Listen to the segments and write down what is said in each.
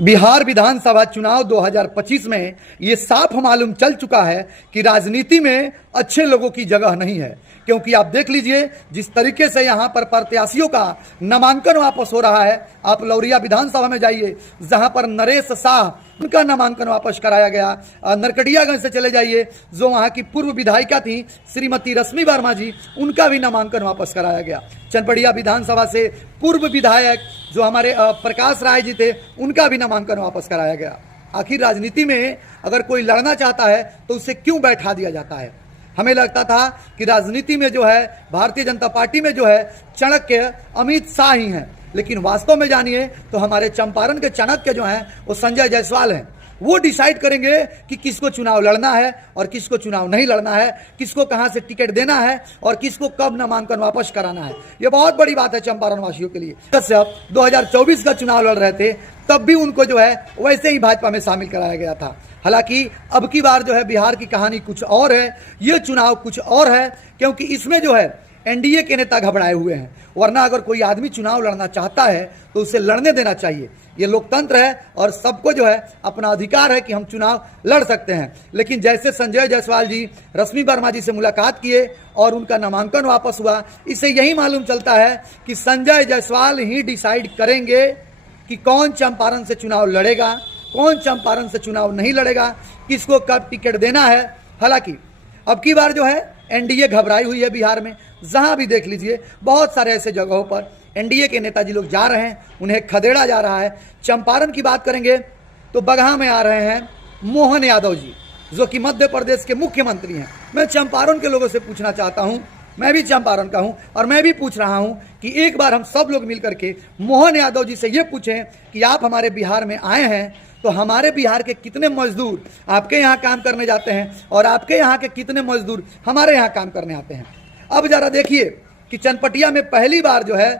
बिहार विधानसभा चुनाव 2025 में ये साफ मालूम चल चुका है कि राजनीति में अच्छे लोगों की जगह नहीं है, क्योंकि आप देख लीजिए जिस तरीके से यहाँ पर प्रत्याशियों का नामांकन वापस हो रहा है। आप लौरिया विधानसभा में जाइए, जहाँ पर नरेश शाह उनका नामांकन वापस कराया गया। नरकटियागंज से चले जाइए, जो वहाँ की पूर्व विधायिका थी श्रीमती रश्मि वर्मा जी, उनका भी नामांकन वापस कराया गया। चनपटिया विधानसभा से पूर्व विधायक जो हमारे प्रकाश राय जी थे, उनका भी नामांकन वापस कराया गया। आखिर राजनीति में अगर कोई लड़ना चाहता है तो उसे क्यों बैठा दिया जाता है? हमें लगता था कि राजनीति में जो है, भारतीय जनता पार्टी में जो है चाणक्य अमित शाह ही हैं, लेकिन वास्तव में जानिए तो हमारे चंपारण के चाणक्य जो हैं वो संजय जायसवाल हैं। वो डिसाइड करेंगे कि किसको चुनाव लड़ना है और किसको चुनाव नहीं लड़ना है, किसको कहां से टिकट देना है और किसको कब नामांकन वापस कराना है। ये बहुत बड़ी बात है चंपारण वासियों के लिए। कश्यप 2024 का चुनाव लड़ रहे थे, तब भी उनको जो है वैसे ही भाजपा में शामिल कराया गया था। हालांकि अब की बार जो है बिहार की कहानी कुछ और है, ये चुनाव कुछ और है, क्योंकि इसमें जो है एनडीए के नेता घबराए हुए हैं। वरना अगर कोई आदमी चुनाव लड़ना चाहता है तो उसे लड़ने देना चाहिए। ये लोकतंत्र है और सबको जो है अपना अधिकार है कि हम चुनाव लड़ सकते हैं। लेकिन जैसे संजय जायसवाल जी रश्मि वर्मा जी से मुलाकात किए और उनका नामांकन वापस हुआ, इससे यही मालूम चलता है कि संजय जायसवाल ही डिसाइड करेंगे कि कौन चंपारण से चुनाव लड़ेगा, कौन चंपारण से चुनाव नहीं लड़ेगा, किसको कब टिकट देना है। हालांकि अब की बार जो है एनडीए घबराई हुई है बिहार में। जहां भी देख लीजिए बहुत सारे ऐसे जगहों पर एनडीए के नेताजी लोग जा रहे हैं, उन्हें खदेड़ा जा रहा है। चंपारण की बात करेंगे तो बगहा में आ रहे हैं मोहन यादव जी, जो कि मध्य प्रदेश के मुख्यमंत्री हैं। मैं चंपारण के लोगों से पूछना चाहता हूं, मैं भी चंपारण का हूं और मैं भी पूछ रहा हूं कि एक बार हम सब लोग मिलकर के मोहन यादव जी से ये पूछें कि आप हमारे बिहार में आए हैं तो हमारे बिहार के कितने मजदूर आपके यहाँ काम करने जाते हैं और आपके यहाँ के कितने मजदूर हमारे यहाँ काम करने आते हैं। अब जरा देखिए कि चनपटिया में पहली बार जो है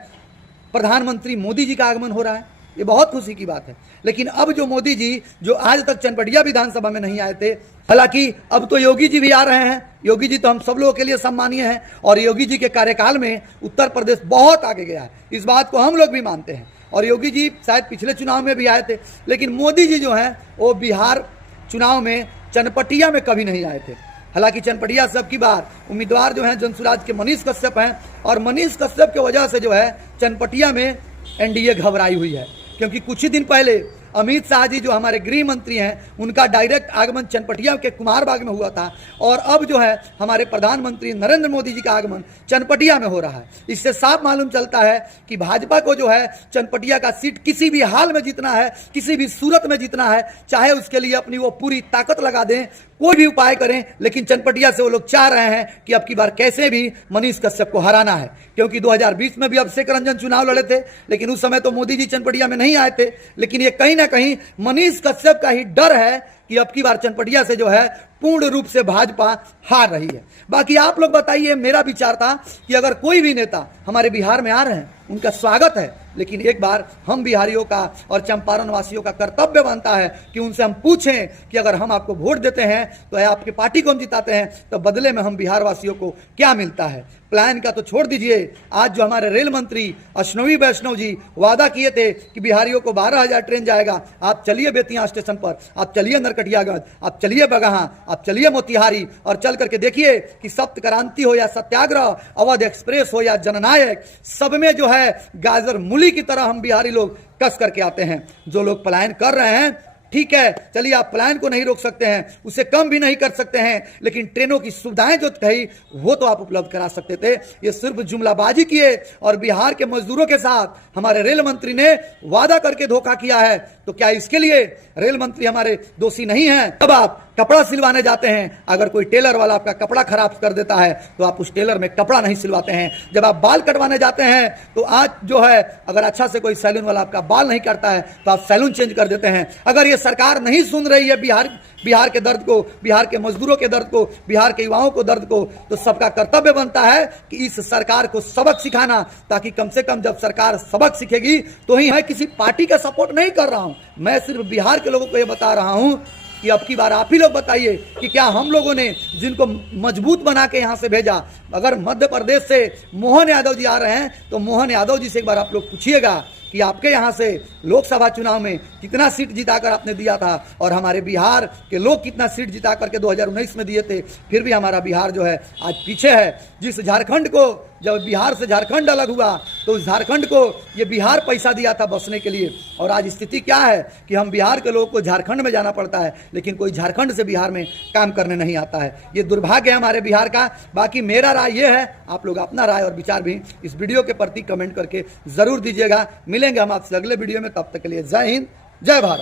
प्रधानमंत्री मोदी जी का आगमन हो रहा है। ये बहुत खुशी की बात है। लेकिन अब जो मोदी जी जो आज तक चनपटिया विधानसभा में नहीं आए थे, हालांकि अब तो योगी जी भी आ रहे हैं। योगी जी तो हम सब लोगों के लिए सम्मानीय हैं और योगी जी के कार्यकाल में उत्तर प्रदेश बहुत आगे गया है, इस बात को हम लोग भी मानते हैं। और योगी जी शायद पिछले चुनाव में भी आए थे, लेकिन मोदी जी जो हैं वो बिहार चुनाव में चनपटिया में कभी नहीं आए थे। हालांकि चनपटिया से अब की बार उम्मीदवार जो हैं जनसुराज के मनीष कश्यप हैं और मनीष कश्यप की वजह से जो है चनपटिया में एनडीए घबराई हुई है। क्योंकि कुछ ही दिन पहले अमित शाह जी जो हमारे गृह मंत्री हैं, उनका डायरेक्ट आगमन चनपटिया के कुमारबाग में हुआ था और अब जो है हमारे प्रधानमंत्री नरेंद्र मोदी जी का आगमन चनपटिया में हो रहा है। इससे साफ मालूम चलता है कि भाजपा को जो है चनपटिया का सीट किसी भी हाल में जीतना है, किसी भी सूरत में जीतना है, चाहे उसके लिए अपनी वो पूरी ताकत लगा दें, कोई भी उपाय करें, लेकिन चनपटिया से वो लोग चाह रहे हैं कि अब की बार कैसे भी मनीष कश्यप को हराना है। क्योंकि 2020 में भी अभिषेक रंजन चुनाव लड़े थे, लेकिन उस समय तो मोदी जी चनपटिया में नहीं आए थे। लेकिन ये कहीं ना कहीं मनीष कश्यप का ही डर है कि अब की बार चनपटिया से जो है पूर्ण रूप से भाजपा हार रही है। बाकी आप लोग बताइए, मेरा विचार था कि अगर कोई भी नेता हमारे बिहार में आ रहे हैं उनका स्वागत है, लेकिन एक बार हम बिहारियों का और चंपारण वासियों का कर्तव्य बनता है कि उनसे हम पूछें कि अगर हम आपको वोट देते हैं तो आपकी पार्टी को हम जिताते हैं तो बदले में हम बिहार वासियों को क्या मिलता है। प्लान का तो छोड़ दीजिए, आज जो हमारे रेल मंत्री अश्विनी वैष्णव जी वादा किए थे कि बिहारियों को 12,000 ट्रेन जाएगा। आप चलिए बेतिया स्टेशन पर, आप चलिए नरकटियागंज, आप चलिए बगहा, आप चलिए मोतिहारी और चल करके देखिए कि सप्त क्रांति हो या सत्याग्रह, अवध एक्सप्रेस हो या जननायक, सब में जो है गाजर मूली की तरह हम बिहारी लोग कस करके आते हैं। जो लोग पलायन कर रहे हैं, ठीक है, चलिए आप पलायन को नहीं रोक सकते हैं, उसे कम भी नहीं कर सकते हैं, लेकिन ट्रेनों की सुविधाएं जो कही वो तो आप उपलब्ध करा सकते थे। ये सिर्फ जुमलाबाजी किए और बिहार के मजदूरों के साथ हमारे रेल मंत्री ने वादा करके धोखा किया है। तो क्या इसके लिए रेल मंत्री हमारे दोषी नहीं हैं? अब आप कपड़ा सिलवाने जाते हैं, अगर कोई टेलर वाला आपका कपड़ा खराब कर देता है तो आप उस टेलर में कपड़ा नहीं सिलवाते हैं। जब आप बाल कटवाने जाते हैं तो आज जो है अगर अच्छा से कोई सैलून वाला आपका बाल नहीं काटता है तो आप सैलून चेंज कर देते हैं। अगर ये सरकार नहीं सुन रही है बिहार के दर्द को, बिहार के मजदूरों के दर्द को, बिहार के युवाओं को दर्द को, तो सबका कर्तव्य बनता है कि इस सरकार को सबक सिखाना, ताकि कम से कम जब सरकार सबक सीखेगी तो ही। मैं किसी पार्टी का सपोर्ट नहीं कर रहा हूं, मैं सिर्फ बिहार के लोगों को यह बता रहा हूं कि अब की बार आप ही लोग बताइए कि क्या हम लोगों ने जिनको मजबूत बना के यहाँ से भेजा, अगर मध्य प्रदेश से मोहन यादव जी आ रहे हैं तो मोहन यादव जी से एक बार आप लोग पूछिएगा कि आपके यहाँ से लोकसभा चुनाव में कितना सीट जिताकर आपने दिया था और हमारे बिहार के लोग कितना सीट जिता करके 2019 में दिए थे, फिर भी हमारा बिहार जो है आज पीछे है। जिस झारखंड को, जब बिहार से झारखंड अलग हुआ तो उस झारखंड को ये बिहार पैसा दिया था बसने के लिए, और आज स्थिति क्या है कि हम बिहार के लोगों को झारखंड में जाना पड़ता है, लेकिन कोई झारखंड से बिहार में काम करने नहीं आता है। ये दुर्भाग्य है हमारे बिहार का। बाकी मेरा राय ये है, आप लोग अपना राय और विचार भी इस वीडियो के प्रति कमेंट करके जरूर दीजिएगा। मिलेंगे हम आपसे अगले वीडियो में, तब तक के लिए जय हिंद, जय भारत।